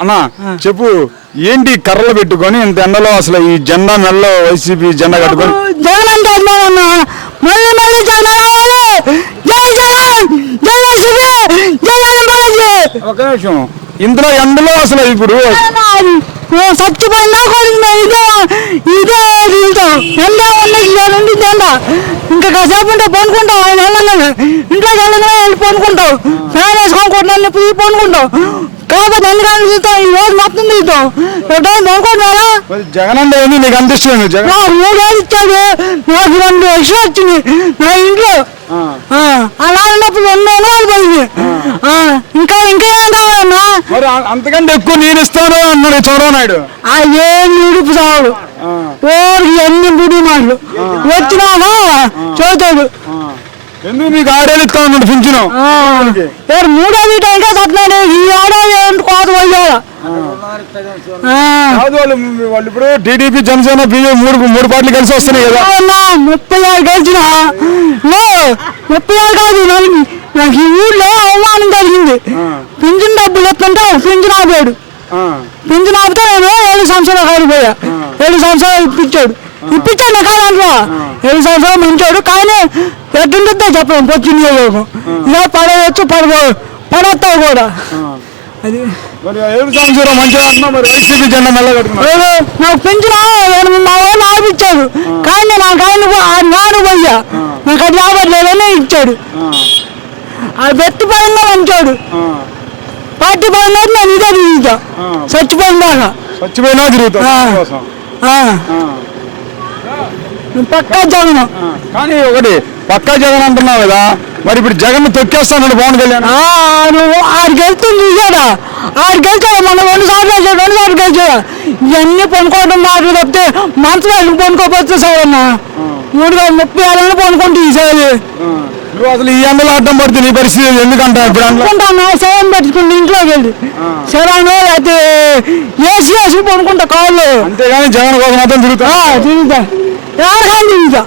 అన్నా చెప్పు ఏంటి కర్రలు పెట్టుకొని ఇంత ఎండలో అసలు ఈ జెండా మెల్లో వైసీపీ జెండా కట్టుకొని జగన్ అంటే అన్నా మళ్ళీ మళ్ళీ జగన్ రావాలి జై జగన్ జై వైసీపీ జై జగన్ ఒక నిమిషం ఇందులో ఎండలో అసలు ఇప్పుడు చచ్చిపోయిందా ఇదే ఇదే ఎండా ఉన్నది ఎండ ఇంకా కాసేపు ఉంటే పనుకుంటావు ఆయన వెళ్ళగానే ఇంట్లోకి వెళ్ళగానే వెళ్ళి పనుకుంటావు ఫ్యాన్ వేసుకోనుకుంటున్నాను ఇప్పుడు పనుకుంటావు కాబట్టి ఎందుకంటే చూస్తాం ఈ రోజు మొత్తం చూస్తాం పనుకుంటున్నారా జగన్ అంటే ఏంది నీకు అంత ఇష్టం నాకు 3 ఏళ్ళు ఇచ్చాడు నాకు 2 లక్షలు వచ్చింది నా ఇంట్లో అలా ఉన్నప్పుడు 2 నెలలు పోయింది ఇంకా ఇంకేం కావాలన్నా మరి అంతకంటే ఎక్కువ నేను ఇస్తాను అన్నాడు చంద్రబాబు నాయుడు ఏం నిడుపు చాలు ఓరికి అన్ని బుడి మాటలు వచ్చినామా చదువుతాడు ఎందుకు నీకు 6 ఏళ్ళు ఇస్తా ఉన్నాడు పింఛను 3 ఏళ్ళు ఇంకా చదివాడు ఈ ఏడాది కోత పోయాడు వాళ్ళు ఇప్పుడు టీడీపీ జనసేన బీజేపీ మూడు పార్టీలు కలిసి వస్తున్నాయి కదా 36 గెలిచిన 36 కాదు నాకు ఈ ఊళ్ళో అవమానం జరిగింది పింఛన్ డబ్బులు ఎత్తుంటే పింఛన్ ఆపాడు పింఛన్ ఆపితే నేను 7 సంవత్సరాలు కాడిపోయా 7 సంవత్సరాలు ఇప్పించాడు నా కాలంలో 7 సంవత్సరాలు మంచాడు కానీ ఎట్టుంటుందో చెప్పాను పొచ్చింది ఇలా పడవచ్చు పడతావు కూడా అది 7 సంవత్సరాలు మంచిగా అంటున్నా మరి వైసీపీ జెండా మెల్లగట్టుకున్నాడు నాకు పెంచిన మా వాళ్ళు ఆపిచ్చాడు కానీ నాకు నాడు పోయా నాకు అది ఆపట్లేదని ఇచ్చాడు ఆ వ్యక్తి పరంగా మంచాడు పార్టీ పరంగా నేను ఇదే తిరుగుతా చచ్చిపోయినా తిరుగుతా పక్కా జగన్ కానీ ఒకటి పక్కా జగన్ అంటున్నావు కదా మరి ఇప్పుడు జగన్ తొక్కేస్తాడు పవన్ కళ్యాణ్ నువ్వు 6 గెలుతుంది చూసాడా 6 గెలిచాడు మనం 2 సార్లు గెలిచాడు ఇవన్నీ పనుకోవడం మాటలు తప్పితే మంత్రాలు పనుకోపోతే సార్ అన్న 336 పనుకుంటే ఈసారి నువ్వు అసలు ఈ ఎండలో అడ్డం పడితే నీ పరిస్థితి ఎందుకంటా ఇప్పుడు అనుకుంటాను శవం పెట్టుకుంటే ఇంట్లోకి వెళ్ళి శరాను అయితే ఏసీ పనుకుంటా కాళ్ళు అంతేగాని జగన్ కోసం మాత్రం తిరుగుతా ఎవరికైనా తిరుగుతా